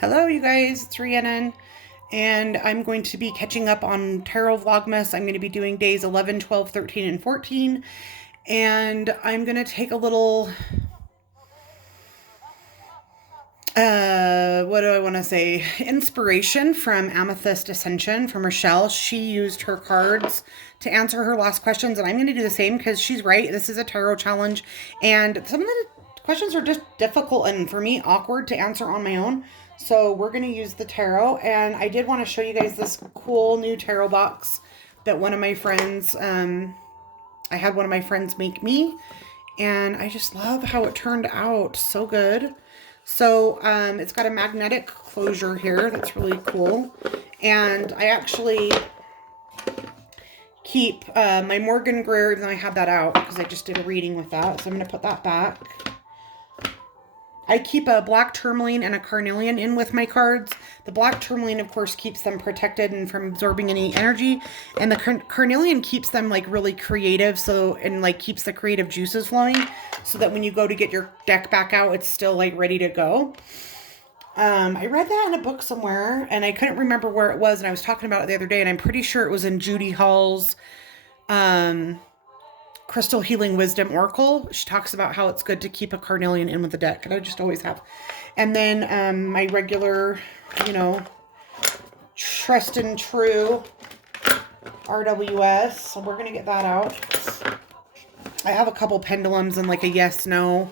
Hello, you guys. It's Rhiannon, and I'm going to be catching up on Tarot Vlogmas. I'm going to be doing days 11, 12, 13, and 14, and I'm going to take a little, what do I want to say? Inspiration from Amethyst Ascension from Rochelle. She used her cards to answer her last questions, and I'm going to do the same because she's right. This is a tarot challenge, and some of the questions are just difficult and for me awkward to answer on my own. So we're going to use the tarot, and I did want to show you guys this cool new tarot box that one of my friends, I had one of my friends make me, and I just love how it turned out. So good. So it's got a magnetic closure here that's really cool, and I actually keep my Morgan Greer, even though I had that out because I just did a reading with that, so I'm going to put that back. I keep a black tourmaline and a carnelian in with my cards. The black tourmaline, of course, keeps them protected and from absorbing any energy. And the carnelian keeps them like really creative, and like keeps the creative juices flowing so that when you go to get your deck back out, it's still like ready to go. I read that in a book somewhere and I couldn't remember where it was. And I was talking about it the other day, and I'm pretty sure it was in Judy Hall's Crystal Healing Wisdom Oracle. She talks about how it's good to keep a carnelian in with the deck, and I just always have. And then my regular, trust and true RWS. So we're gonna get that out. I have a couple pendulums and like a yes/no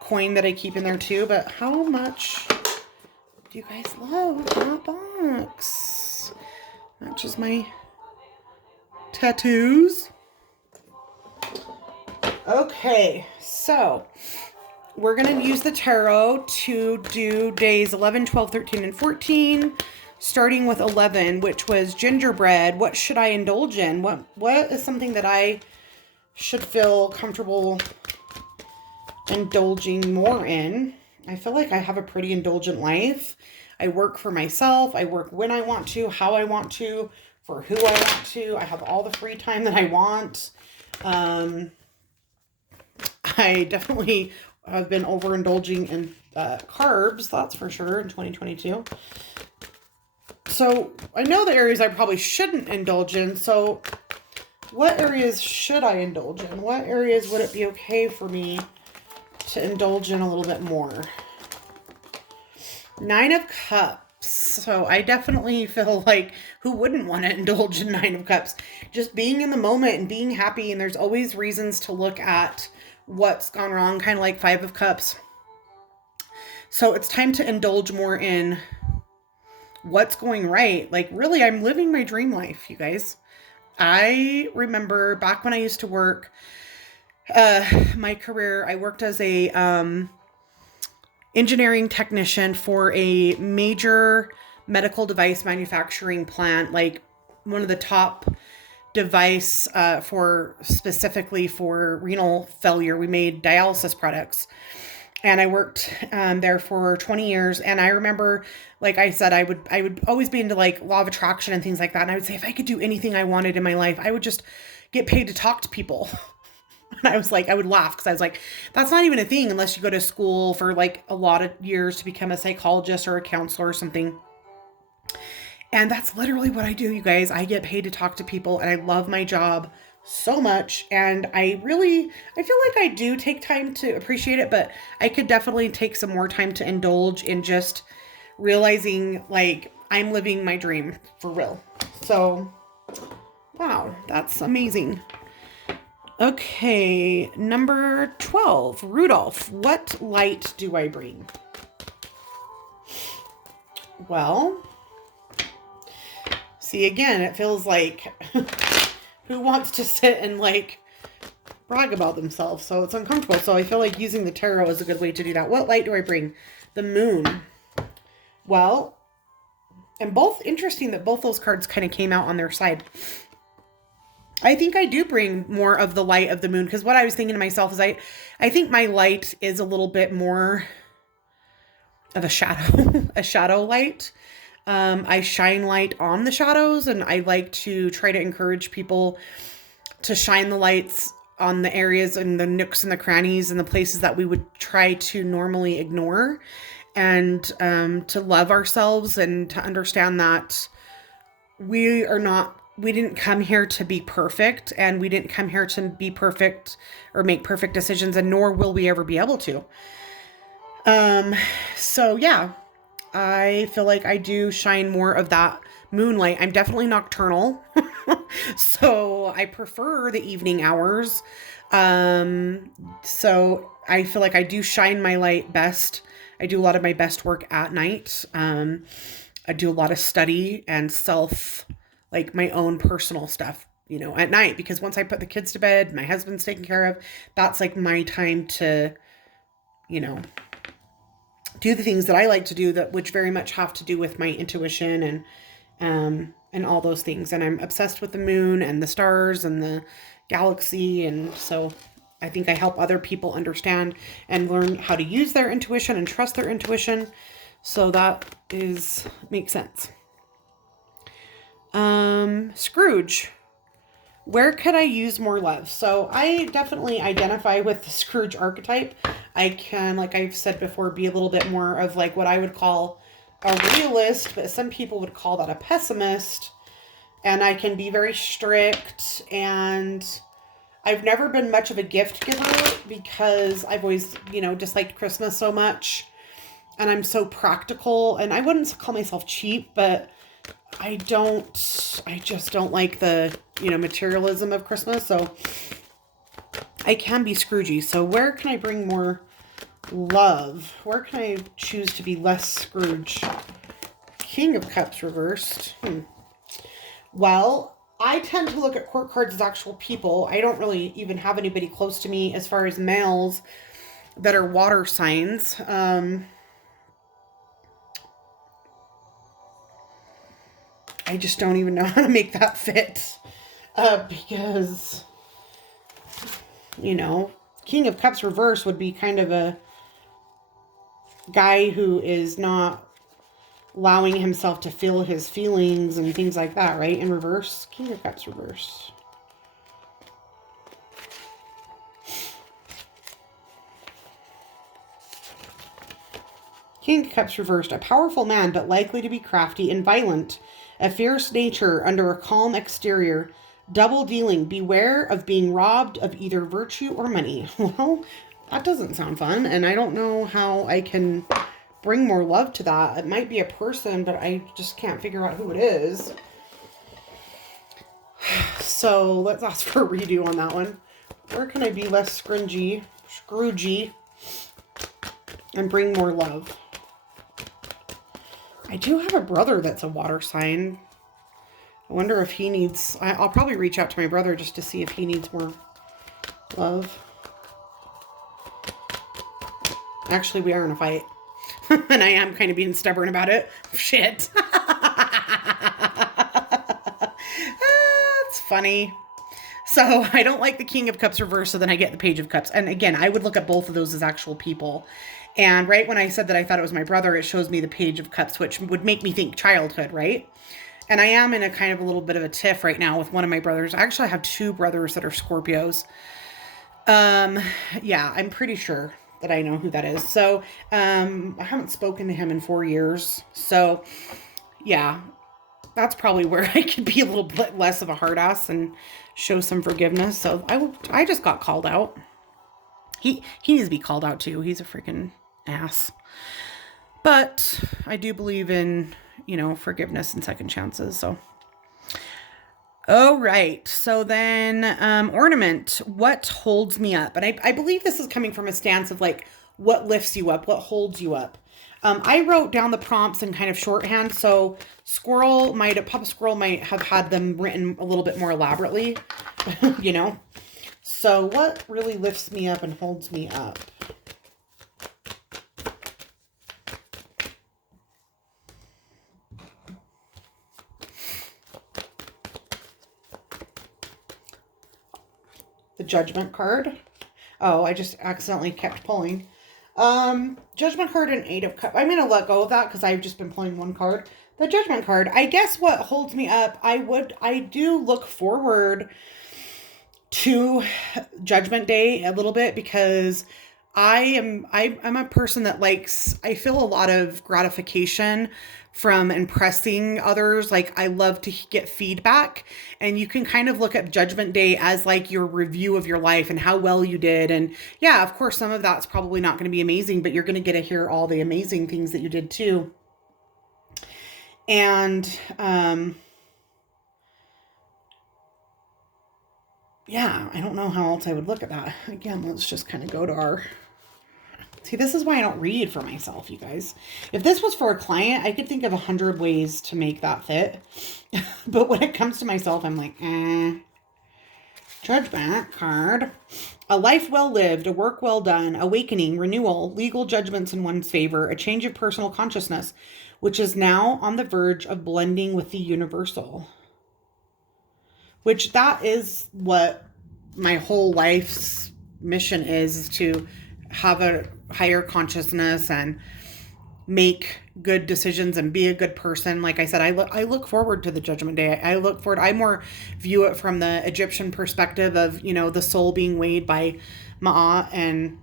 coin that I keep in there too. But how much do you guys love that box? Matches my tattoos. Okay, so we're going to use the tarot to do days 11, 12, 13, and 14, starting with 11, which was gingerbread. What should I indulge in? What is something that I should feel comfortable indulging more in? I feel like I have a pretty indulgent life. I work for myself. I work when I want to, how I want to, for who I want to. I have all the free time that I want. I definitely have been overindulging in carbs, that's for sure, in 2022. So I know the areas I probably shouldn't indulge in. So what areas should I indulge in? What areas would it be okay for me to indulge in a little bit more? 9 of Cups. So I definitely feel like who wouldn't want to indulge in 9 of Cups? Just being in the moment and being happy. And there's always reasons to look at what's gone wrong, kind of like 5 of Cups. So it's time to indulge more in what's going right. Like, really, I'm living my dream life, you guys. I remember back when I used to work, my career, I worked as a engineering technician for a major medical device manufacturing plant, like one of the top device specifically for renal failure. We made dialysis products, and I worked there for 20 years. And I remember, like I said, I would always be into like law of attraction and things like that. And I would say, if I could do anything I wanted in my life, I would just get paid to talk to people. And I was like, I would laugh because I was like, that's not even a thing unless you go to school for like a lot of years to become a psychologist or a counselor or something. And that's literally what I do, you guys. I get paid to talk to people, and I love my job so much. And I feel like I do take time to appreciate it, but I could definitely take some more time to indulge in just realizing like I'm living my dream for real. So, wow, that's amazing. Okay, number 12, Rudolph. What light do I bring? Well, see, again, it feels like who wants to sit and like brag about themselves? So it's uncomfortable. So I feel like using the tarot is a good way to do that. What light do I bring? The moon. Well, and both interesting that both those cards kind of came out on their side. I think I do bring more of the light of the moon, because what I was thinking to myself is I think my light is a little bit more of a shadow, a shadow light. I shine light on the shadows, and I like to try to encourage people to shine the lights on the areas and the nooks and the crannies and the places that we would try to normally ignore. and to love ourselves and to understand that we didn't come here to be perfect, and we didn't come here to be perfect or make perfect decisions, and nor will we ever be able to. So yeah, I feel like I do shine more of that moonlight. I'm definitely nocturnal. So I prefer the evening hours. So I feel like I do shine my light best. I do a lot of my best work at night. I do a lot of study and like my own personal stuff, at night, because once I put the kids to bed, my husband's taken care of, that's like my time to, you know, do the things that I like to do, that which very much have to do with my intuition and all those things. And I'm obsessed with the moon and the stars and the galaxy, and so I think I help other people understand and learn how to use their intuition and trust their intuition. So that makes sense. Scrooge. Where could I use more love? So I definitely identify with the Scrooge archetype. I can, like I've said before, be a little bit more of like what I would call a realist, but some people would call that a pessimist. And I can be very strict, and I've never been much of a gift giver because I've always, disliked Christmas so much. And I'm so practical, and I wouldn't call myself cheap, but I just don't like the, materialism of Christmas. So I can be Scroogey. So where can I bring more love? Where can I choose to be less Scrooge? King of Cups reversed. Well, I tend to look at court cards as actual people. I don't really even have anybody close to me as far as males that are water signs. I just don't even know how to make that fit. Because, King of Cups reverse would be kind of a guy who is not allowing himself to feel his feelings and things like that, right? In reverse. King of Cups reverse. King of Cups reversed. A powerful man, but likely to be crafty and violent. A fierce nature under a calm exterior. Double dealing. Beware of being robbed of either virtue or money. Well, that doesn't sound fun, and I don't know how I can bring more love to that. It might be a person, but I just can't figure out who it is. So let's ask for a redo on that one. Where can I be less Scroogey, and bring more love? I do have a brother that's a water sign. I wonder if he needs... I'll probably reach out to my brother just to see if he needs more love. Actually, we are in a fight. And I am kind of being stubborn about it. Shit. That's funny. So I don't like the King of Cups reverse, so then I get the Page of Cups. And again, I would look at both of those as actual people. And right when I said that I thought it was my brother, it shows me the Page of Cups, which would make me think childhood, right? And I am in a kind of a little bit of a tiff right now with one of my brothers. Actually, I have two brothers that are Scorpios. Yeah, I'm pretty sure that I know who that is. So, I haven't spoken to him in 4 years. So, yeah, that's probably where I could be a little bit less of a hard ass and show some forgiveness. So I just got called out. He needs to be called out too. He's a freaking ass. But I do believe in, forgiveness and second chances. So, all right. So then, ornament, what holds me up? And I believe this is coming from a stance of like, what lifts you up? What holds you up? I wrote down the prompts in kind of shorthand. So Papa Squirrel might have had them written a little bit more elaborately, So what really lifts me up and holds me up? The Judgment card. Oh, I just accidentally kept pulling. Judgment card and 8 of Cups. I'm going to let go of that because I've just been pulling one card. The Judgment card. I guess what holds me up, I do look forward to Judgment Day a little bit because I'm a person that likes, I feel a lot of gratification from impressing others. Like I love to get feedback, and you can kind of look at Judgment Day as like your review of your life and how well you did. And yeah, of course, some of that's probably not going to be amazing, but you're going to get to hear all the amazing things that you did too. And, yeah, I don't know how else I would look at that. Again, let's just kind of go to our. See, this is why I don't read for myself, you guys. If this was for a client, I could think of 100 ways to make that fit. But when it comes to myself, I'm like, Judgment card. A life well lived, a work well done, awakening, renewal, legal judgments in one's favor, a change of personal consciousness, which is now on the verge of blending with the universal. Which that is what my whole life's mission is to have a higher consciousness and make good decisions and be a good person. Like I said, I look forward to the Judgment Day. I more view it from the Egyptian perspective of, the soul being weighed by Ma'at, and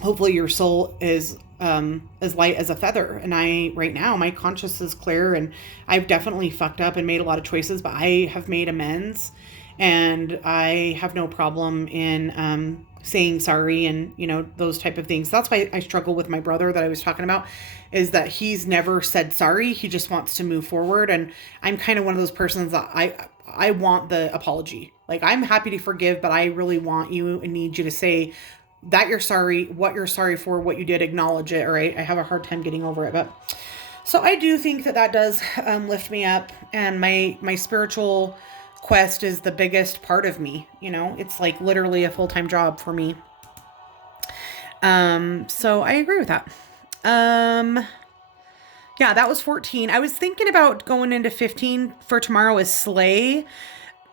hopefully your soul is as light as a feather. And right now, my conscience is clear, and I've definitely fucked up and made a lot of choices, but I have made amends, and I have no problem in saying sorry and, those type of things. That's why I struggle with my brother that I was talking about, is that he's never said sorry. He just wants to move forward. And I'm kind of one of those persons that I want the apology. Like, I'm happy to forgive, but I really want you and need you to say that you're sorry, what you're sorry for, what you did, acknowledge it. All right. I have a hard time getting over it, but so I do think that does lift me up, and my spiritual quest is the biggest part of me. It's like literally a full-time job for me. So I agree with that. Yeah, that was 14. I was thinking about going into 15 for tomorrow is Slay,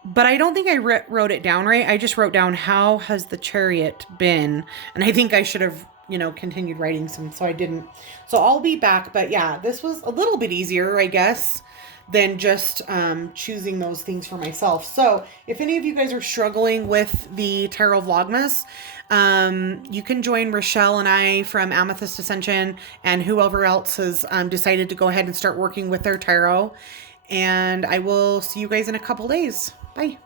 but I don't think I wrote it down right. I just wrote down, how has the chariot been? And I think I should have, continued writing some, so I didn't. So I'll be back. But yeah, this was a little bit easier, I guess, than just choosing those things for myself. So if any of you guys are struggling with the Tarot Vlogmas, you can join Rochelle and I from Amethyst Ascension, and whoever else has decided to go ahead and start working with their tarot. And I will see you guys in a couple days. Bye.